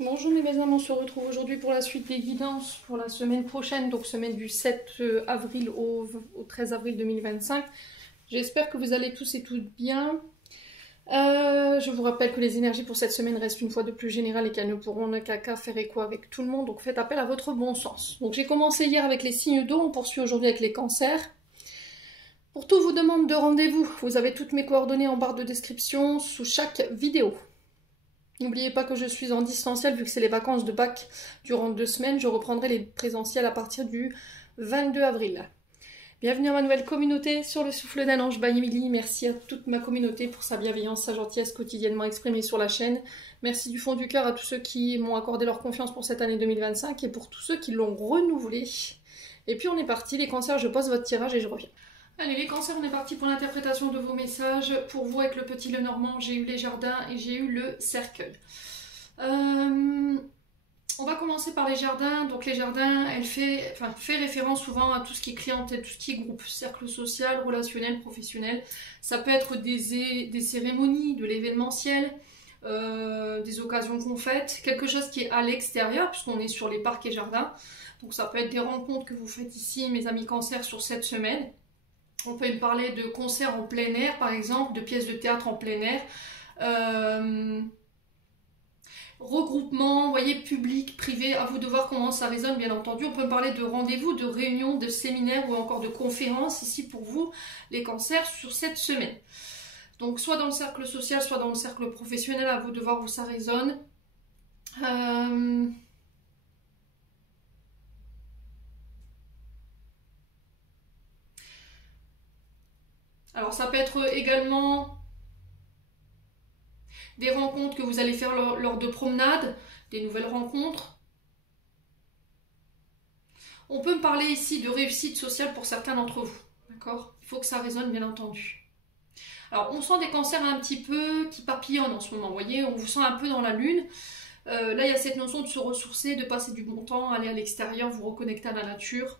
Bonjour mes belles âmes, on se retrouve aujourd'hui pour la suite des guidances pour la semaine prochaine, donc semaine du 7 avril au 13 avril 2025. J'espère que vous allez tous et toutes bien. Je vous rappelle que les énergies pour cette semaine restent une fois de plus générales et qu'elles ne pourront ne qu'à faire écho avec tout le monde, donc faites appel à votre bon sens. Donc j'ai commencé hier avec les signes d'eau, on poursuit aujourd'hui avec les cancers. Pour tout vous demande de rendez-vous, vous avez toutes mes coordonnées en barre de description sous chaque vidéo. N'oubliez pas que je suis en distanciel vu que c'est les vacances de Pâques durant 2 semaines. Je reprendrai les présentiels à partir du 22 avril. Bienvenue à ma nouvelle communauté sur le souffle d'un ange by Emily. Merci à toute ma communauté pour sa bienveillance, sa gentillesse quotidiennement exprimée sur la chaîne. Merci du fond du cœur à tous ceux qui m'ont accordé leur confiance pour cette année 2025 et pour tous ceux qui l'ont renouvelée. Et puis on est parti, les cancers, je pose votre tirage et je reviens. Allez les cancers, on est parti pour l'interprétation de vos messages. Pour vous avec le petit Lenormand, j'ai eu les jardins et j'ai eu le cercueil. On va commencer par les jardins. Donc les jardins, elle fait référence souvent à tout ce qui est clientèle, tout ce qui est groupe, cercle social, relationnel, professionnel. Ça peut être des cérémonies, de l'événementiel, des occasions qu'on fête, quelque chose qui est à l'extérieur puisqu'on est sur les parcs et jardins. Donc ça peut être des rencontres que vous faites ici, mes amis cancers, sur cette semaine. On peut me parler de concerts en plein air, par exemple, de pièces de théâtre en plein air. Regroupement, vous voyez, public, privé, à vous de voir comment ça résonne, bien entendu. On peut me parler de rendez-vous, de réunions, de séminaires ou encore de conférences, ici pour vous, les cancers, sur cette semaine. Donc, soit dans le cercle social, soit dans le cercle professionnel, à vous de voir où ça résonne. Alors, ça peut être également des rencontres que vous allez faire lors de promenades, des nouvelles rencontres. On peut me parler ici de réussite sociale pour certains d'entre vous, d'accord? Il faut que ça résonne, bien entendu. Alors, on sent des cancers un petit peu qui papillonnent en ce moment, vous voyez, on vous sent un peu dans la lune. Là, il y a cette notion de se ressourcer, de passer du bon temps, aller à l'extérieur, vous reconnecter à la nature.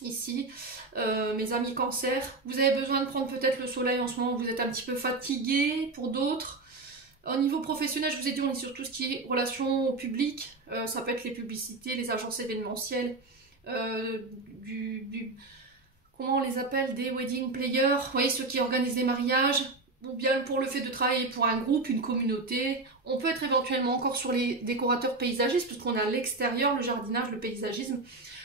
Ici, mes amis cancers, vous avez besoin de prendre peut-être le soleil en ce moment, vous êtes un petit peu fatigué pour d'autres. Au niveau professionnel, je vous ai dit, on est sur tout ce qui est relations au public. Ça peut être les publicités, les agences événementielles, comment on les appelle, des wedding players, vous voyez, ceux qui organisent des mariages, ou bien pour le fait de travailler pour un groupe, une communauté. On peut être éventuellement encore sur les décorateurs paysagistes, puisqu'on est à l'extérieur, le jardinage, le paysagisme.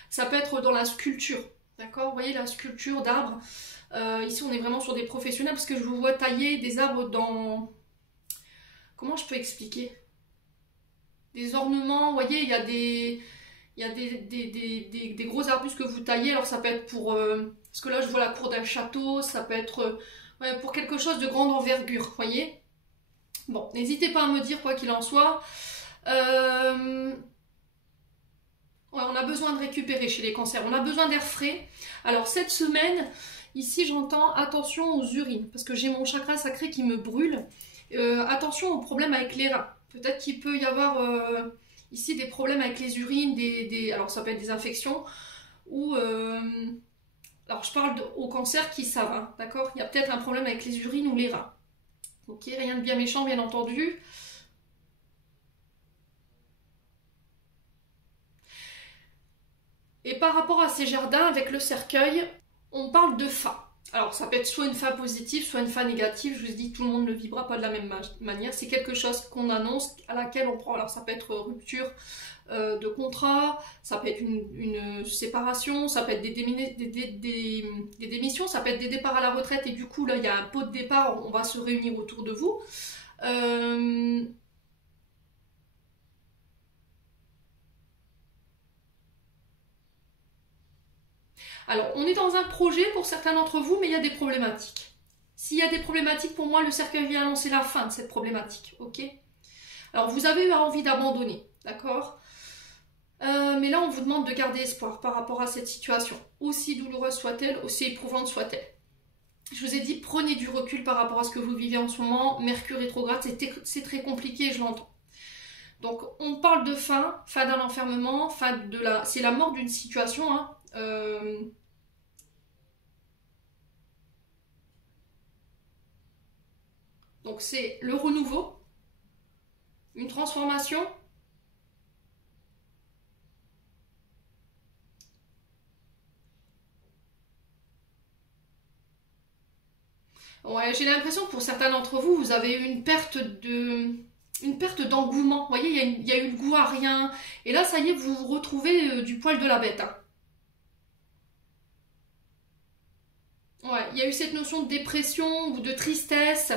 Ça peut être dans la sculpture, d'accord? Vous voyez, la sculpture d'arbres. Ici, on est vraiment sur des professionnels, parce que je vous vois tailler des arbres dans... Comment je peux expliquer? Des ornements, vous voyez, il y a des gros arbustes que vous taillez, alors ça peut être pour... parce que là, je vois la cour d'un château, ça peut être ouais, pour quelque chose de grande envergure, vous voyez. Bon, n'hésitez pas à me dire quoi qu'il en soit. Ouais, on a besoin de récupérer chez les cancers, on a besoin d'air frais. Alors cette semaine, ici j'entends attention aux urines, parce que j'ai mon chakra sacré qui me brûle. Attention aux problèmes avec les reins. Peut-être qu'il peut y avoir ici des problèmes avec les urines, alors ça peut être des infections, ou... alors je parle aux cancers qui savent, hein, d'accord? Il y a peut-être un problème avec les urines ou les reins. Ok, rien de bien méchant, bien entendu. Et par rapport à ces jardins, avec le cercueil, on parle de fa. Alors ça peut être soit une fa positive, soit une fa négative. Je vous dis, tout le monde ne vibra pas de la même manière. C'est quelque chose qu'on annonce, à laquelle on prend. Alors ça peut être rupture de contrat, ça peut être une séparation, ça peut être des démissions, ça peut être des départs à la retraite. Et du coup, là, il y a un pot de départ, on va se réunir autour de vous. Alors, on est dans un projet pour certains d'entre vous, mais il y a des problématiques. S'il y a des problématiques, pour moi, le cercueil vient annoncer la fin de cette problématique, ok? Alors, vous avez eu envie d'abandonner, d'accord? Mais là, on vous demande de garder espoir par rapport à cette situation. Aussi douloureuse soit-elle, aussi éprouvante soit-elle. Je vous ai dit, prenez du recul par rapport à ce que vous vivez en ce moment. Mercure rétrograde, c'est très compliqué, je l'entends. Donc, on parle de fin d'un enfermement, c'est la mort d'une situation, hein. Donc c'est le renouveau, une transformation, Ouais, j'ai l'impression que pour certains d'entre vous, vous avez eu une perte d'engouement. Vous voyez, il y a eu le goût à rien. Et là, ça y est, vous vous retrouvez du poil de la bête, hein. Ouais, il y a eu cette notion de dépression ou de tristesse.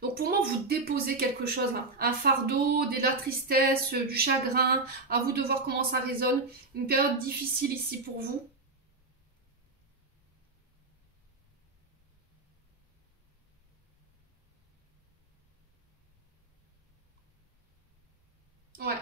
Donc pour moi, vous déposez quelque chose là. Un fardeau, de la tristesse, du chagrin. À vous de voir comment ça résonne. Une période difficile ici pour vous. Ouais.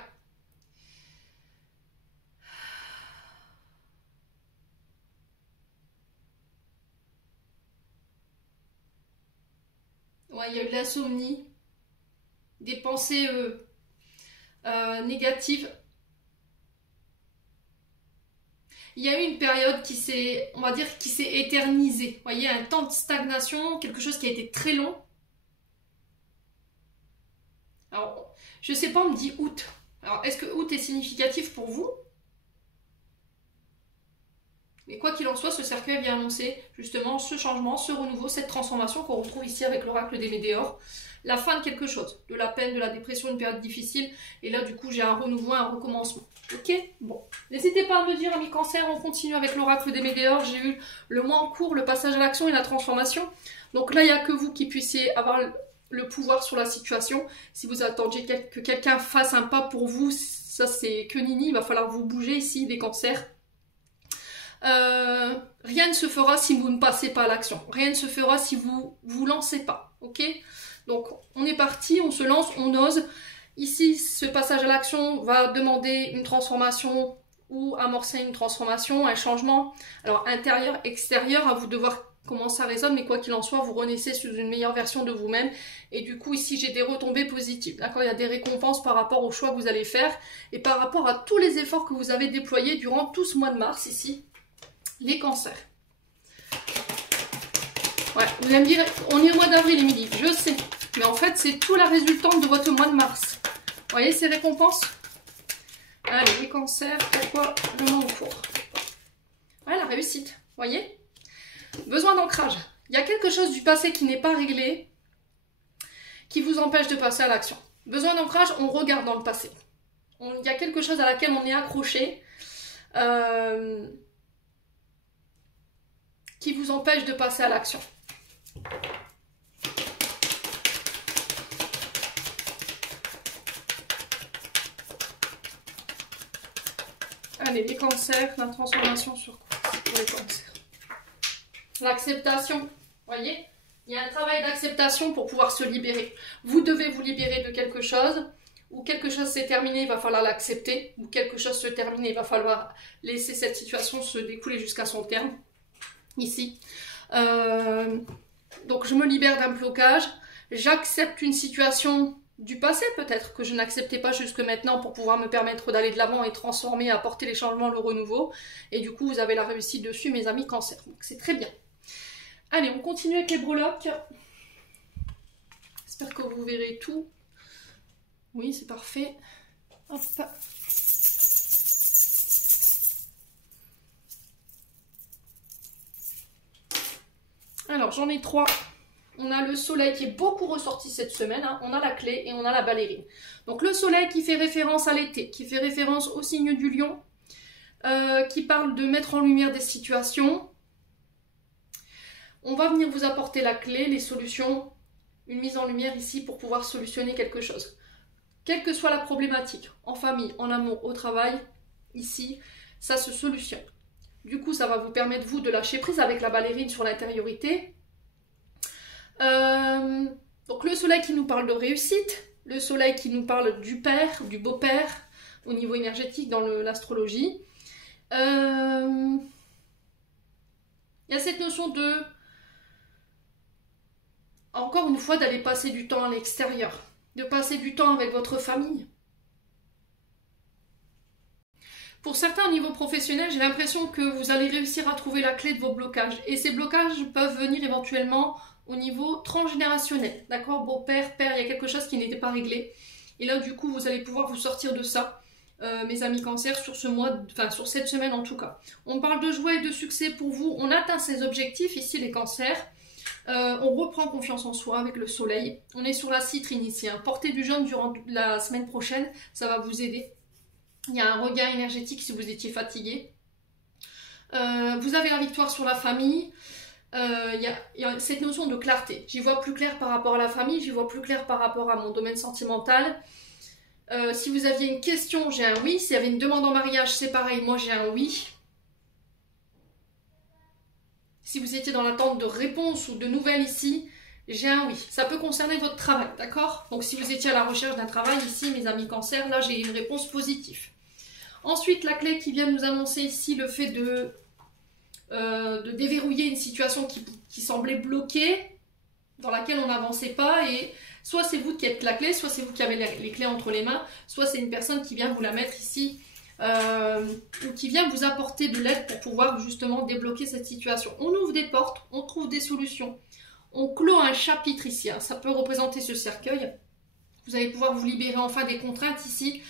Ouais, il y a eu de l'insomnie, des pensées négatives. Il y a eu une période qui s'est, on va dire, qui s'est éternisée. Vous voyez, un temps de stagnation, quelque chose qui a été très long. Alors, je sais pas, on me dit août. Alors, est-ce que août est significatif pour vous? Mais quoi qu'il en soit, ce cercueil vient annoncer justement ce changement, ce renouveau, cette transformation qu'on retrouve ici avec l'oracle des Médéors. La fin de quelque chose, de la peine, de la dépression, une période difficile. Et là, du coup, j'ai un renouveau, un recommencement. Ok? Bon. N'hésitez pas à me dire, amis cancer, on continue avec l'oracle des Médéors. J'ai eu le mois en cours, le passage à l'action et la transformation. Donc là, il n'y a que vous qui puissiez avoir le pouvoir sur la situation. Si vous attendiez que quelqu'un fasse un pas pour vous, ça c'est que nini, il va falloir vous bouger ici, des cancers. Rien ne se fera si vous ne passez pas à l'action. Rien ne se fera si vous vous lancez pas. Ok? Donc on est parti, on se lance, on ose. Ici, ce passage à l'action va demander une transformation ou amorcer une transformation, un changement. Alors intérieur, extérieur, à vous de voir comment ça résonne, mais quoi qu'il en soit, vous renaissez sous une meilleure version de vous-même. Et du coup, ici, j'ai des retombées positives. D'accord? Il y a des récompenses par rapport aux choix que vous allez faire et par rapport à tous les efforts que vous avez déployés durant tout ce mois de mars ici. Les cancers. Ouais, vous allez me dire, on est au mois d'avril, Émilie, je sais. Mais en fait, c'est tout la résultante de votre mois de mars. Vous voyez ces récompenses? Allez, les cancers, pourquoi le mois en cours? Ouais, la réussite, vous voyez? Besoin d'ancrage. Il y a quelque chose du passé qui n'est pas réglé, qui vous empêche de passer à l'action. Besoin d'ancrage, on regarde dans le passé. Il y a quelque chose à laquelle on est accroché. Qui vous empêche de passer à l'action. Allez, les cancers, la transformation sur quoi pour les cancers? L'acceptation, voyez? Il y a un travail d'acceptation pour pouvoir se libérer. Vous devez vous libérer de quelque chose, ou quelque chose s'est terminé, il va falloir l'accepter, ou quelque chose se termine, il va falloir laisser cette situation se découler jusqu'à son terme. Ici. Donc je me libère d'un blocage, j'accepte une situation du passé peut-être que je n'acceptais pas jusque maintenant pour pouvoir me permettre d'aller de l'avant et transformer, apporter les changements, le renouveau. Et du coup vous avez la réussite dessus, mes amis cancer. Donc c'est très bien. Allez, on continue avec les breloques. J'espère que vous verrez tout. Oui, c'est parfait. Hop. Alors, j'en ai 3. On a le soleil qui est beaucoup ressorti cette semaine. Hein. On a la clé et on a la ballerine. Donc, le soleil qui fait référence à l'été, qui fait référence au signe du lion, qui parle de mettre en lumière des situations. On va venir vous apporter la clé, les solutions, une mise en lumière ici pour pouvoir solutionner quelque chose. Quelle que soit la problématique, en famille, en amour, au travail, ici, ça se solutionne. Du coup, ça va vous permettre, vous, de lâcher prise avec la ballerine sur l'intériorité. Donc, le soleil qui nous parle de réussite, le soleil qui nous parle du père, du beau-père, au niveau énergétique dans l'astrologie. Il y a cette notion de, encore une fois, d'aller passer du temps à l'extérieur, de passer du temps avec votre famille. Pour certains, au niveau professionnel, j'ai l'impression que vous allez réussir à trouver la clé de vos blocages. Et ces blocages peuvent venir éventuellement au niveau transgénérationnel. D'accord? Beau-père, père, il y a quelque chose qui n'était pas réglé. Et là, du coup, vous allez pouvoir vous sortir de ça, mes amis cancer, sur ce mois, enfin sur cette semaine en tout cas. On parle de joie et de succès pour vous. On atteint ses objectifs ici, les cancers. On reprend confiance en soi avec le soleil. On est sur la citrine ici. Hein. Portez du jaune durant la semaine prochaine, ça va vous aider. Il y a un regain énergétique si vous étiez fatigué. Vous avez la victoire sur la famille. Il y a cette notion de clarté. J'y vois plus clair par rapport à la famille, j'y vois plus clair par rapport à mon domaine sentimental. Si vous aviez une question, j'ai un oui. Si vous avez une demande en mariage, c'est pareil, moi j'ai un oui. Si vous étiez dans l'attente de réponses ou de nouvelles ici, j'ai un oui. Ça peut concerner votre travail, d'accord? Donc si vous étiez à la recherche d'un travail ici, mes amis cancer, là j'ai une réponse positive. Ensuite, la clé qui vient nous annoncer ici le fait de déverrouiller une situation qui semblait bloquée, dans laquelle on n'avançait pas, et soit c'est vous qui êtes la clé, soit c'est vous qui avez les clés entre les mains, soit c'est une personne qui vient vous la mettre ici, ou qui vient vous apporter de l'aide pour pouvoir justement débloquer cette situation. On ouvre des portes, on trouve des solutions, on clôt un chapitre ici, hein. Ça peut représenter ce cercueil. Vous allez pouvoir vous libérer enfin des contraintes ici,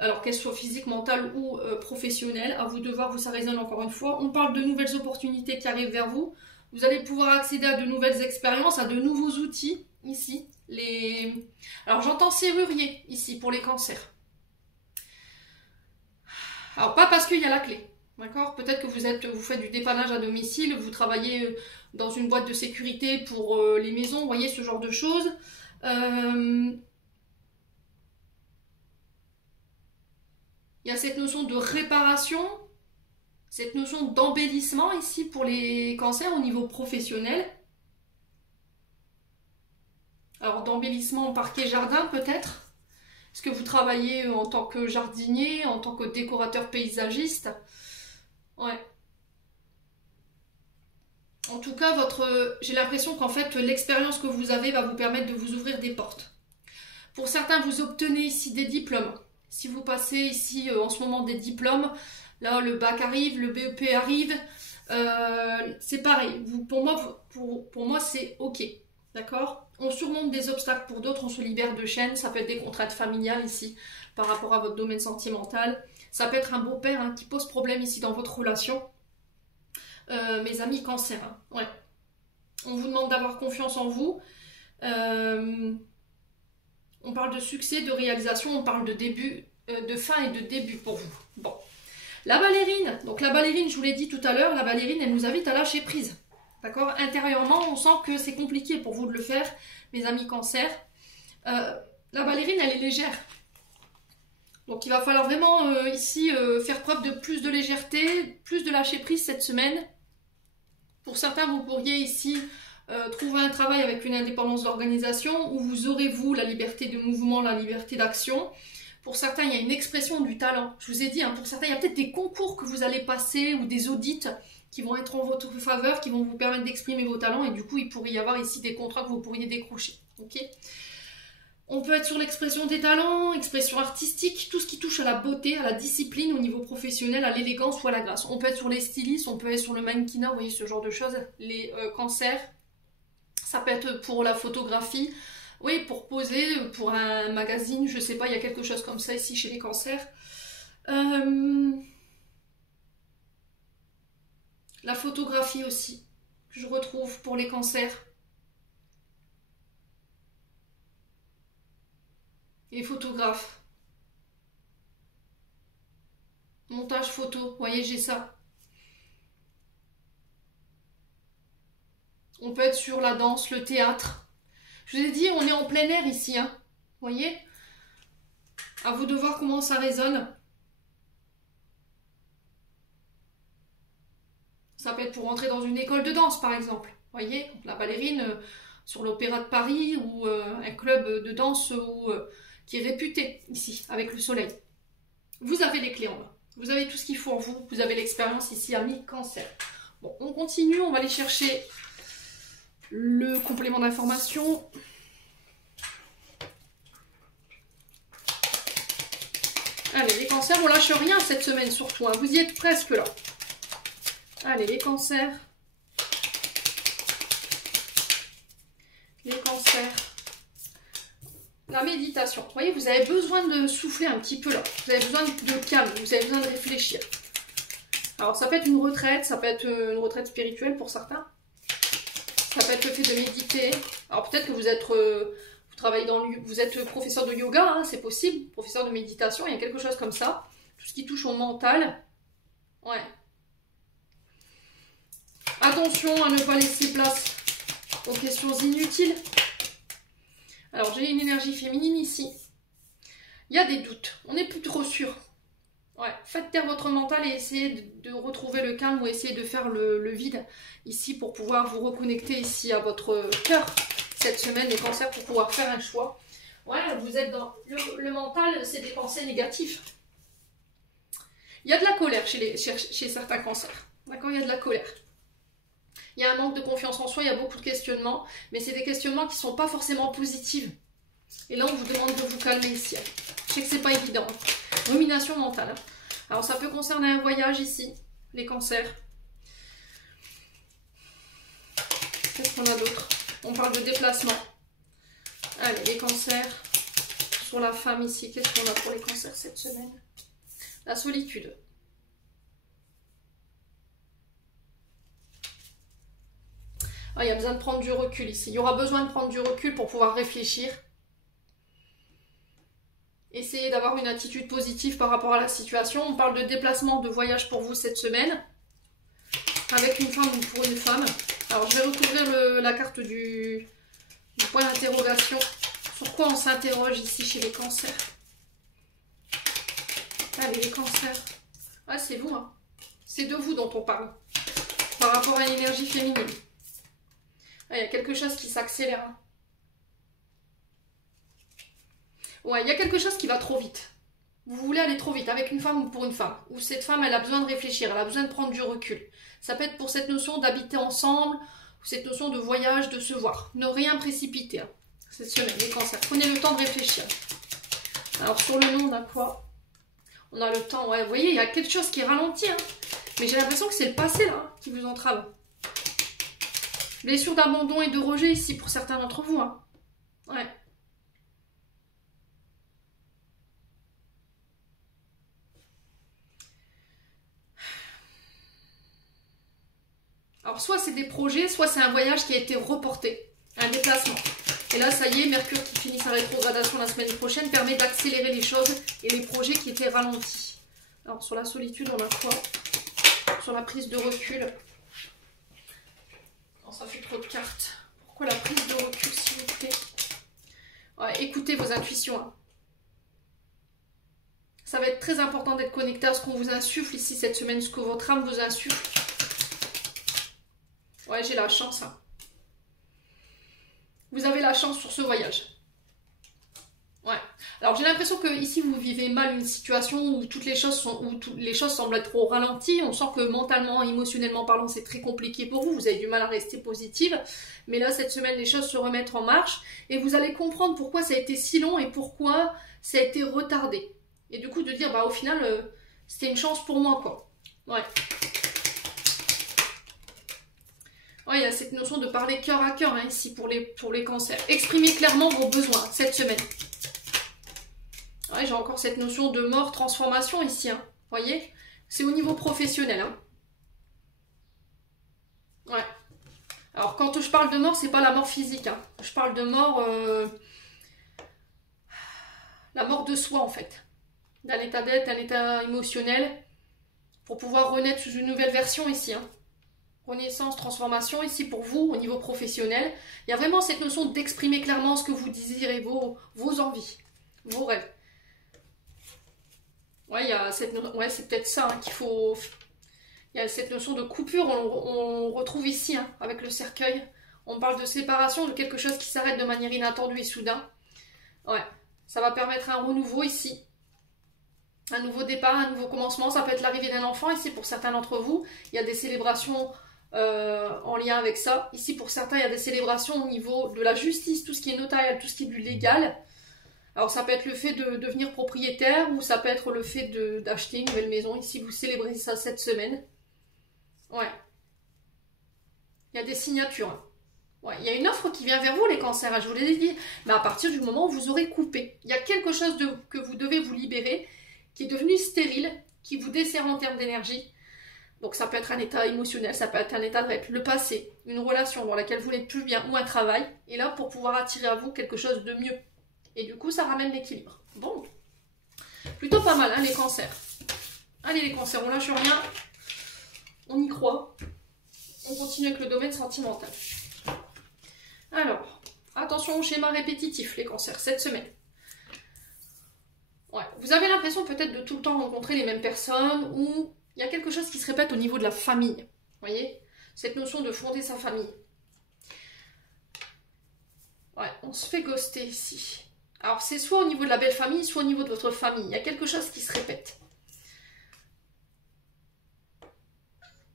alors qu'elles soient physiques, mentales ou professionnelles. À vous de voir où ça résonne encore une fois. On parle de nouvelles opportunités qui arrivent vers vous. Vous allez pouvoir accéder à de nouvelles expériences, à de nouveaux outils ici. Alors j'entends serrurier ici pour les cancers. Alors pas parce qu'il y a la clé, d'accord? Peut-être que vous faites du dépannage à domicile, vous travaillez dans une boîte de sécurité pour les maisons, vous voyez ce genre de choses. Il y a cette notion de réparation, cette notion d'embellissement ici pour les cancers au niveau professionnel. Alors d'embellissement parquet jardin peut-être. Est-ce que vous travaillez en tant que jardinier, en tant que décorateur paysagiste? Ouais. En tout cas, j'ai l'impression qu'en fait, l'expérience que vous avez va vous permettre de vous ouvrir des portes. Pour certains, vous obtenez ici des diplômes. Si vous passez ici en ce moment des diplômes, là le bac arrive, le BEP arrive, c'est pareil. Pour moi c'est ok. D'accord? On surmonte des obstacles pour d'autres, on se libère de chaînes. Ça peut être des contraintes familiales ici par rapport à votre domaine sentimental. Ça peut être un beau-père hein, qui pose problème ici dans votre relation. Mes amis cancer. Hein. Ouais. On vous demande d'avoir confiance en vous. On parle de succès, de réalisation, on parle de début, de fin et de début pour vous. Bon. La ballerine. Donc la ballerine, je vous l'ai dit tout à l'heure, la ballerine, elle nous invite à lâcher prise. D'accord? Intérieurement, on sent que c'est compliqué pour vous de le faire, mes amis cancer. La ballerine, elle est légère. Donc il va falloir vraiment ici faire preuve de plus de légèreté, plus de lâcher prise cette semaine. Pour certains, vous pourriez ici trouver un travail avec une indépendance d'organisation où vous aurez, vous, la liberté de mouvement, la liberté d'action. Pour certains, il y a une expression du talent. Je vous ai dit, hein, pour certains, il y a peut-être des concours que vous allez passer ou des audits qui vont être en votre faveur, qui vont vous permettre d'exprimer vos talents et du coup, il pourrait y avoir ici des contrats que vous pourriez décrocher. Okay, on peut être sur l'expression des talents, expression artistique, tout ce qui touche à la beauté, à la discipline au niveau professionnel, à l'élégance ou à la grâce. On peut être sur les stylistes, on peut être sur le mannequinat, vous voyez ce genre de choses. Les cancers, ça peut être pour la photographie, oui, pour poser, pour un magazine, je sais pas, il y a quelque chose comme ça ici chez les cancers. La photographie aussi, que je retrouve pour les cancers. Et photographes. Montage photo, vous voyez, j'ai ça. On peut être sur la danse, le théâtre. Je vous ai dit, on est en plein air ici, hein. Vous voyez? À vous de voir comment ça résonne. Ça peut être pour entrer dans une école de danse, par exemple. Vous voyez? La ballerine sur l'Opéra de Paris ou un club de danse qui est réputé ici, avec le soleil. Vous avez les clés en main. Vous avez tout ce qu'il faut en vous. Vous avez l'expérience ici, amis cancer. Bon, on continue. On va aller chercher le complément d'information. Allez, les cancers, on lâche rien cette semaine surtout. Hein. Vous y êtes presque là. Allez, les cancers. Les cancers. La méditation. Vous voyez, vous avez besoin de souffler un petit peu là. Vous avez besoin de calme, vous avez besoin de réfléchir. Alors, ça peut être une retraite, ça peut être une retraite spirituelle pour certains. Ça peut être le fait de méditer. Alors peut-être que vous êtes, vous travaillez vous êtes professeur de yoga, hein, c'est possible. Professeur de méditation, il y a quelque chose comme ça. Tout ce qui touche au mental. Ouais. Attention à ne pas laisser place aux questions inutiles. Alors j'ai une énergie féminine ici. Il y a des doutes. On n'est plus trop sûr. Ouais, faites taire votre mental et essayez de retrouver le calme ou essayez de faire le vide ici pour pouvoir vous reconnecter ici à votre cœur cette semaine, les cancers, pour pouvoir faire un choix. Ouais, vous êtes dans le mental, c'est des pensées négatives. Il y a de la colère chez certains cancers. D'accord, il y a de la colère. Il y a un manque de confiance en soi, il y a beaucoup de questionnements, mais c'est des questionnements qui ne sont pas forcément positifs. Et là, on vous demande de vous calmer ici. Je sais que c'est pas évident. Rumination mentale. Alors, ça peut concerner un voyage ici, les cancers. Qu'est-ce qu'on a d'autre? On parle de déplacement. Allez, les cancers. Sur la femme ici, qu'est-ce qu'on a pour les cancers cette semaine? La solitude. Ah, il y a besoin de prendre du recul ici. Il y aura besoin de prendre du recul pour pouvoir réfléchir. Essayez d'avoir une attitude positive par rapport à la situation. On parle de déplacement, de voyage pour vous cette semaine. Avec une femme ou pour une femme. Alors, je vais recouvrir la carte du point d'interrogation. Sur quoi on s'interroge ici chez les cancers? Allez, les cancers. Ah, c'est vous, hein. C'est de vous dont on parle. Par rapport à l'énergie féminine. Ah, il y a quelque chose qui s'accélère, hein. Ouais, il y a quelque chose qui va trop vite. Vous voulez aller trop vite avec une femme ou pour une femme. Ou cette femme, elle a besoin de réfléchir, elle a besoin de prendre du recul. Ça peut être pour cette notion d'habiter ensemble, ou cette notion de voyage, de se voir. Ne rien précipiter, hein, cette semaine, les cancers. Prenez le temps de réfléchir. Alors, sur le nom, on a quoi? On a le temps, ouais, vous voyez, il y a quelque chose qui ralentit, hein. Mais j'ai l'impression que c'est le passé, là, hein, qui vous entrave. Blessure d'abandon et de rejet ici pour certains d'entre vous, hein. Ouais. Alors, soit c'est des projets, soit c'est un voyage qui a été reporté, un déplacement. Et là, ça y est, Mercure qui finit sa rétrogradation la semaine prochaine permet d'accélérer les choses et les projets qui étaient ralentis. Alors, sur la solitude, on a quoi? Sur la prise de recul. Non, ça fait trop de cartes. Pourquoi la prise de recul, s'il vous plaît? Ouais, écoutez vos intuitions, hein. Ça va être très important d'être connecté à ce qu'on vous insuffle ici cette semaine, ce que votre âme vous insuffle. Ouais, j'ai la chance, hein. Vous avez la chance sur ce voyage. Ouais. Alors, j'ai l'impression que ici vous vivez mal une situation où toutes les choses semblent être trop ralenties. On sent que mentalement, émotionnellement parlant, c'est très compliqué pour vous. Vous avez du mal à rester positive. Mais là, cette semaine, les choses se remettent en marche. Et vous allez comprendre pourquoi ça a été si long et pourquoi ça a été retardé. Et du coup, de dire, bah au final, c'était une chance pour moi, quoi. Ouais. Ouais, il y a cette notion de parler cœur à cœur, hein, ici, pour les cancers. Exprimez clairement vos besoins cette semaine. Ouais, j'ai encore cette notion de mort, transformation ici, hein. Vous voyez? C'est au niveau professionnel, hein. Ouais. Alors, quand je parle de mort, c'est pas la mort physique, hein. Je parle de mort... la mort de soi, en fait. D'un état d'être, d'un état émotionnel. Pour pouvoir renaître sous une nouvelle version ici, hein. Renaissance, transformation, ici pour vous, au niveau professionnel. Il y a vraiment cette notion d'exprimer clairement ce que vous désirez, vos envies, vos rêves. Ouais, il y a cette ouais, c'est peut-être ça, hein, qu'il faut... Il y a cette notion de coupure, on retrouve ici, hein, avec le cercueil. On parle de séparation, de quelque chose qui s'arrête de manière inattendue et soudain. Ouais, ça va permettre un renouveau ici. Un nouveau départ, un nouveau commencement. Ça peut être l'arrivée d'un enfant ici pour certains d'entre vous. Il y a des célébrations... en lien avec ça. Ici, pour certains, il y a des célébrations au niveau de la justice, tout ce qui est notarial, tout ce qui est du légal. Alors, ça peut être le fait de devenir propriétaire ou ça peut être le fait d'acheter une nouvelle maison. Ici, vous célébrez ça cette semaine. Ouais. Il y a des signatures, hein. Ouais. Il y a une offre qui vient vers vous, les cancers, hein, je vous l'ai dit. Mais à partir du moment où vous aurez coupé, il y a quelque chose que vous devez vous libérer, qui est devenu stérile, qui vous dessert en termes d'énergie. Donc ça peut être un état émotionnel, ça peut être un état de le passé, une relation dans laquelle vous n'êtes plus bien ou un travail. Et là, pour pouvoir attirer à vous quelque chose de mieux. Et du coup, ça ramène l'équilibre. Bon, plutôt pas mal, hein, les cancers. Allez les cancers, on lâche rien. On y croit. On continue avec le domaine sentimental. Alors, attention au schéma répétitif, les cancers, cette semaine. Ouais, vous avez l'impression peut-être de tout le temps rencontrer les mêmes personnes ou il y a quelque chose qui se répète au niveau de la famille. Vous voyez? Cette notion de fonder sa famille. Ouais, on se fait ghoster ici. Alors, c'est soit au niveau de la belle famille, soit au niveau de votre famille. Il y a quelque chose qui se répète.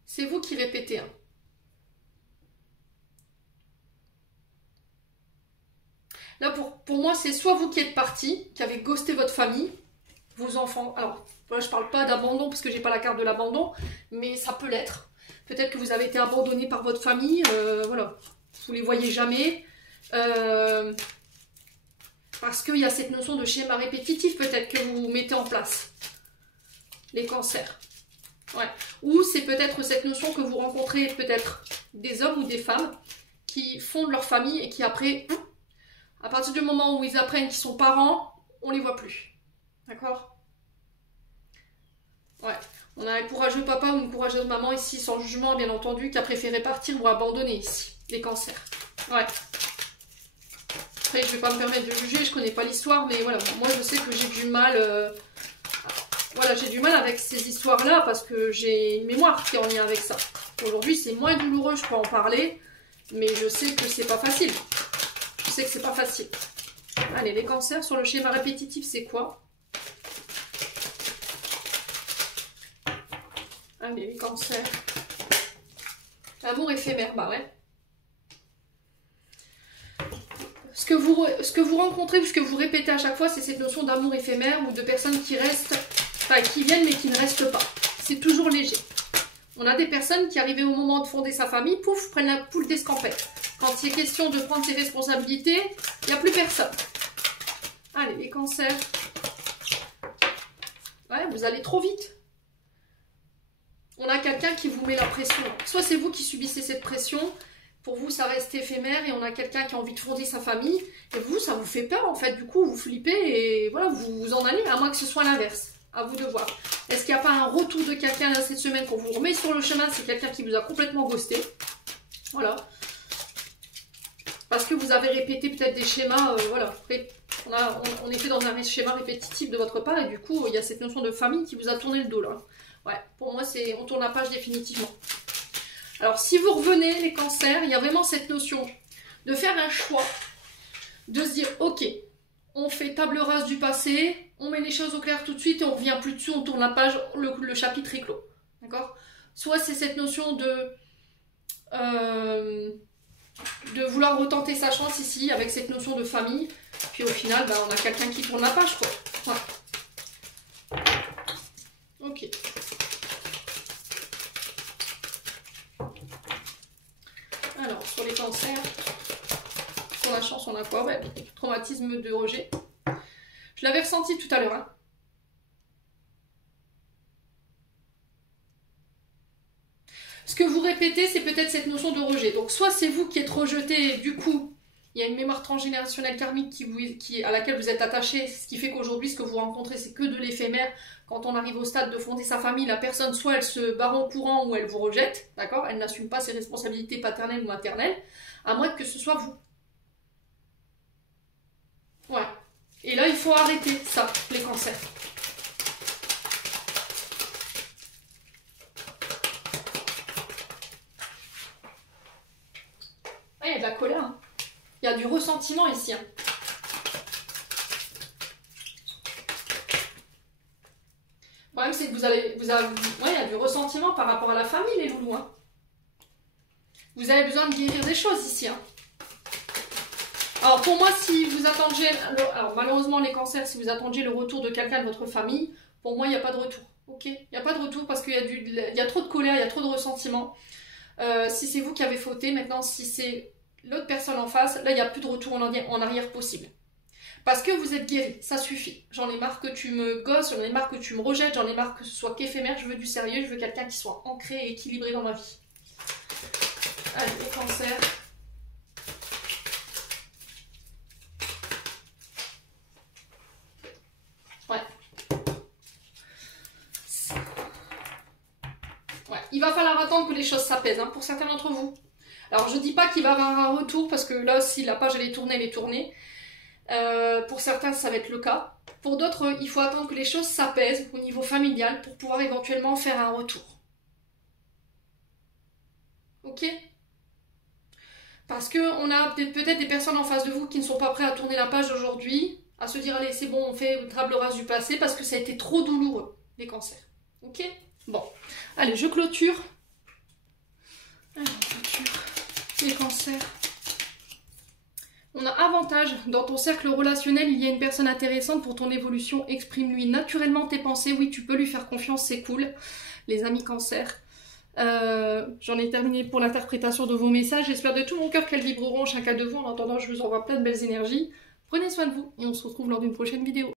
C'est vous qui répétez. Hein. Là, pour moi, c'est soit vous qui êtes parti, qui avez ghosté votre famille, vos enfants. Alors, voilà, je ne parle pas d'abandon parce que j'ai pas la carte de l'abandon, mais ça peut l'être. Peut-être que vous avez été abandonné par votre famille, voilà, vous les voyez jamais. Parce qu'il y a cette notion de schéma répétitif peut-être que vous mettez en place. Les cancers. Ouais. Ou c'est peut-être cette notion que vous rencontrez peut-être des hommes ou des femmes qui fondent leur famille et qui après... À partir du moment où ils apprennent qu'ils sont parents, on les voit plus. D'accord? Ouais. On a un courageux papa ou une courageuse maman ici, sans jugement bien entendu, qui a préféré partir ou abandonner ici. Les cancers. Ouais. Après, je ne vais pas me permettre de juger, je ne connais pas l'histoire, mais voilà. Moi, je sais que j'ai du mal... Voilà, j'ai du mal avec ces histoires-là parce que j'ai une mémoire qui est en lien avec ça. Aujourd'hui, c'est moins douloureux, je peux en parler, mais je sais que c'est pas facile. Je sais que c'est pas facile. Allez, les cancers sur le schéma répétitif, c'est quoi? Allez, les cancers. L'amour éphémère, bah ouais. Ce que vous rencontrez ou ce que vous répétez à chaque fois, c'est cette notion d'amour éphémère ou de personnes qui restent, enfin qui viennent mais qui ne restent pas. C'est toujours léger. On a des personnes qui, arrivées au moment de fonder sa famille, pouf, prennent la poule d'escampette. Quand il est question de prendre ses responsabilités, il n'y a plus personne. Allez, les cancers. Ouais, vous allez trop vite. On a quelqu'un qui vous met la pression. Soit c'est vous qui subissez cette pression, pour vous ça reste éphémère, et on a quelqu'un qui a envie de fonder sa famille, et vous, ça vous fait peur en fait. Du coup, vous flippez et voilà, vous vous en allez, à moins que ce soit l'inverse. À vous de voir. Est-ce qu'il n'y a pas un retour de quelqu'un cette semaine qu'on vous remet sur le chemin? C'est quelqu'un qui vous a complètement ghosté. Voilà. Parce que vous avez répété peut-être des schémas, voilà. On était dans un schéma répétitif de votre part et du coup, il y a cette notion de famille qui vous a tourné le dos là. Ouais, pour moi, on tourne la page définitivement. Alors, si vous revenez, les cancers, il y a vraiment cette notion de faire un choix, de se dire, ok, on fait table rase du passé, on met les choses au clair tout de suite et on revient plus dessus, on tourne la page, le chapitre est clos. D'accord? Soit c'est cette notion de vouloir retenter sa chance ici avec cette notion de famille. Puis au final, bah, on a quelqu'un qui tourne la page, quoi. Ouais. Ok. Alors, sur les cancers, sur la chance, on a quoi? Ouais, traumatisme de rejet. Je l'avais ressenti tout à l'heure. Hein. Ce que vous répétez, c'est peut-être cette notion de rejet. Donc, soit c'est vous qui êtes rejeté, et du coup, il y a une mémoire transgénérationnelle karmique à laquelle vous êtes attaché, ce qui fait qu'aujourd'hui, ce que vous rencontrez, c'est que de l'éphémère. Quand on arrive au stade de fonder sa famille, la personne, soit elle se barre en courant ou elle vous rejette, d'accord? Elle n'assume pas ses responsabilités paternelles ou maternelles, à moins que ce soit vous. Ouais. Et là, il faut arrêter ça, les cancers. Il y a de la colère. Hein. Il y a du ressentiment ici. Hein. Le problème, c'est que il y a du ressentiment par rapport à la famille, les loulous. Hein. Vous avez besoin de guérir des choses ici. Hein. Alors, pour moi, si vous attendiez... Alors, malheureusement, les cancers, si vous attendiez le retour de quelqu'un de votre famille, pour moi, il n'y a pas de retour. Ok? Il n'y a pas de retour parce qu'il y a trop de colère, il y a trop de ressentiment. Si c'est vous qui avez fauté, maintenant, si c'est l'autre personne en face, là, il n'y a plus de retour en arrière possible. Parce que vous êtes guéri, ça suffit. J'en ai marre que tu me gosses, j'en ai marre que tu me rejettes, j'en ai marre que ce soit qu'éphémère, je veux du sérieux, je veux quelqu'un qui soit ancré et équilibré dans ma vie. Allez, les cancers. Ouais. Ouais, il va falloir attendre que les choses s'apaisent, hein, pour certains d'entre vous. Alors je dis pas qu'il va avoir un retour, parce que là, si la page elle est tournée, elle est tournée. Pour certains, ça va être le cas. Pour d'autres, il faut attendre que les choses s'apaisent au niveau familial pour pouvoir éventuellement faire un retour. Ok? Parce qu'on a peut-être des personnes en face de vous qui ne sont pas prêtes à tourner la page aujourd'hui, à se dire allez c'est bon, on fait une table rase du passé parce que ça a été trop douloureux, les cancers. Ok? Bon, allez, je clôture. Allez, on clôture les cancers. On a avantage, dans ton cercle relationnel, il y a une personne intéressante pour ton évolution, exprime-lui naturellement tes pensées, oui tu peux lui faire confiance, c'est cool, les amis cancers. J'en ai terminé pour l'interprétation de vos messages, j'espère de tout mon cœur qu'elles vibreront chacun de vous, en attendant je vous envoie plein de belles énergies, prenez soin de vous et on se retrouve lors d'une prochaine vidéo.